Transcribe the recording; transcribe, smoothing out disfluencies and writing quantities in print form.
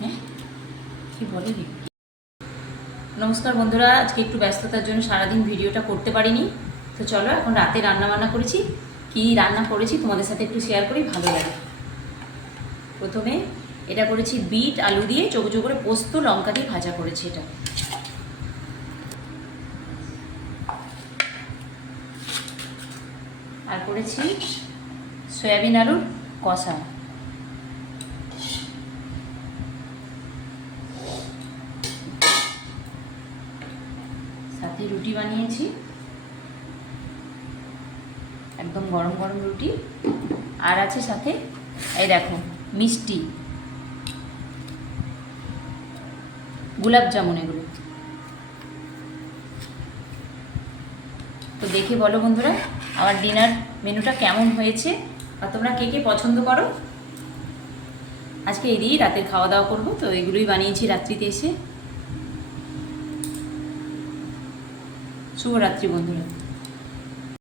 হ্যাঁ কি বলে রে। নমস্কার বন্ধুরা, আজকে একটু ব্যস্ততার জন্য সারাদিন ভিডিওটা করতে পারিনি। তো চলো এখন রাতে রান্না বান্না করেছি, কি রান্না করেছি তোমাদের সাথে একটু শেয়ার করি, ভালো লাগে। প্রথমে এটা করেছি বিট আলু দিয়ে চোখো চোখো করে পোস্ত লঙ্কা দিয়ে ভাজা করেছি এটা। আর করেছি সয়াবিন আলুর কষা। সাথে রুটি বানিয়েছি, একদম গরম গরম রুটি। আর আছে সাথে এই দেখো মিষ্টি, গোলাপ জামুন এগুলো। তো দেখে বলো বন্ধুরা আমার ডিনার মেনুটা কেমন হয়েছে, আর তোমরা কে কে পছন্দ করো। আজকে এই দিয়েই রাতের খাওয়া দাওয়া করবো, তো এগুলোই বানিয়েছি রাত্রিতে এসে। শুভরাত্রি বন্ধুরা।